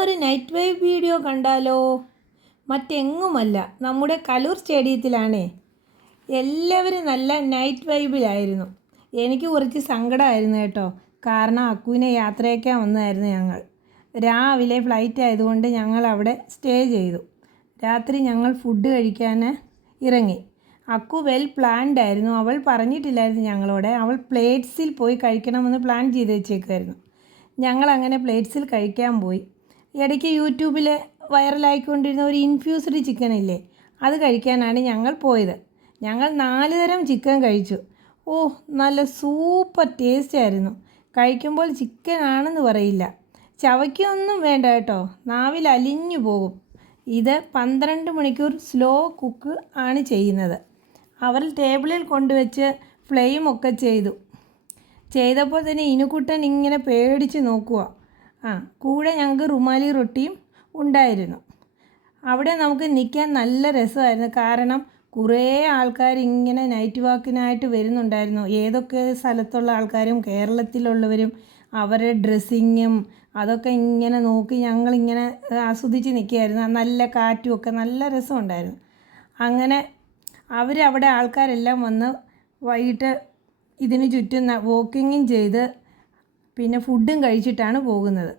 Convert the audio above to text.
ഇന്നൊരു night vibe video കണ്ടാലോ? മറ്റെങ്ങുമല്ല, നമ്മുടെ കലൂർ സ്റ്റേഡിയത്തിലാണേ. എല്ലാവരും നല്ല നൈറ്റ് വൈബിലായിരുന്നു. എനിക്ക് കുറച്ച് സങ്കടമായിരുന്നു കേട്ടോ. കാരണം അക്കുവിനെ യാത്രയ്ക്കാൻ വന്നതായിരുന്നു ഞങ്ങൾ. രാവിലെ ഫ്ലൈറ്റ് ആയതുകൊണ്ട് ഞങ്ങൾ അവിടെ സ്റ്റേ ചെയ്തു. രാത്രി ഞങ്ങൾ ഫുഡ് കഴിക്കാൻ ഇറങ്ങി. അക്കു വെൽ പ്ലാൻഡ് ആയിരുന്നു. അവൾ പറഞ്ഞിട്ടില്ലായിരുന്നു ഞങ്ങളോട്. അവൾ പ്ലേറ്റ്സിൽ പോയി കഴിക്കണമെന്ന് പ്ലാൻ ചെയ്ത് വെച്ചേക്കുമായിരുന്നു. ഞങ്ങളങ്ങനെ പ്ലേറ്റ്സിൽ കഴിക്കാൻ പോയി. ഇടയ്ക്ക് യൂട്യൂബിൽ വൈറലായിക്കൊണ്ടിരുന്ന ഒരു ഇൻഫ്യൂസ്ഡ് ചിക്കൻ ഇല്ലേ, അത് കഴിക്കാനാണ് ഞങ്ങൾ പോയത്. ഞങ്ങൾ 4 തരം ചിക്കൻ കഴിച്ചു. ഓ, നല്ല സൂപ്പർ ടേസ്റ്റ് ആയിരുന്നു. കഴിക്കുമ്പോൾ ചിക്കൻ ആണെന്ന് പറയില്ല. ചവയ്ക്കൊന്നും വേണ്ട കേട്ടോ, നാവിൽ അലിഞ്ഞു പോകും. ഇത് 12 മണിക്കൂർ സ്ലോ കുക്ക് ആണ് ചെയ്യുന്നത്. അവർ ടേബിളിൽ കൊണ്ടുവച്ച് ഫ്ലെയിമൊക്കെ ചെയ്തപ്പോൾ തന്നെ ഇനുക്കുട്ടൻ ഇങ്ങനെ പേടിച്ച് നോക്കുക. കൂടെ ഞങ്ങൾക്ക് റുമാലി റൊട്ടിയും ഉണ്ടായിരുന്നു. അവിടെ നമുക്ക് നിൽക്കാൻ നല്ല രസമായിരുന്നു. കാരണം കുറേ ആൾക്കാർ ഇങ്ങനെ നൈറ്റ് വാക്കിനായിട്ട് വരുന്നുണ്ടായിരുന്നു. ഏതൊക്കെ സ്ഥലത്തുള്ള ആൾക്കാരും കേരളത്തിലുള്ളവരും അവരുടെ ഡ്രസ്സിങ്ങും അതൊക്കെ ഇങ്ങനെ നോക്കി ഞങ്ങളിങ്ങനെ ആസ്വദിച്ച് നിൽക്കുകയായിരുന്നു. നല്ല കാറ്റും ഒക്കെ നല്ല രസമുണ്ടായിരുന്നു. അങ്ങനെ അവരവിടെ ആൾക്കാരെല്ലാം വന്ന് വൈകിട്ട് ഇതിന് ചുറ്റും വോക്കിങ്ങും ചെയ്ത് പിന്നെ ഫുഡും കഴിച്ചിട്ടാണ് പോകുന്നത്.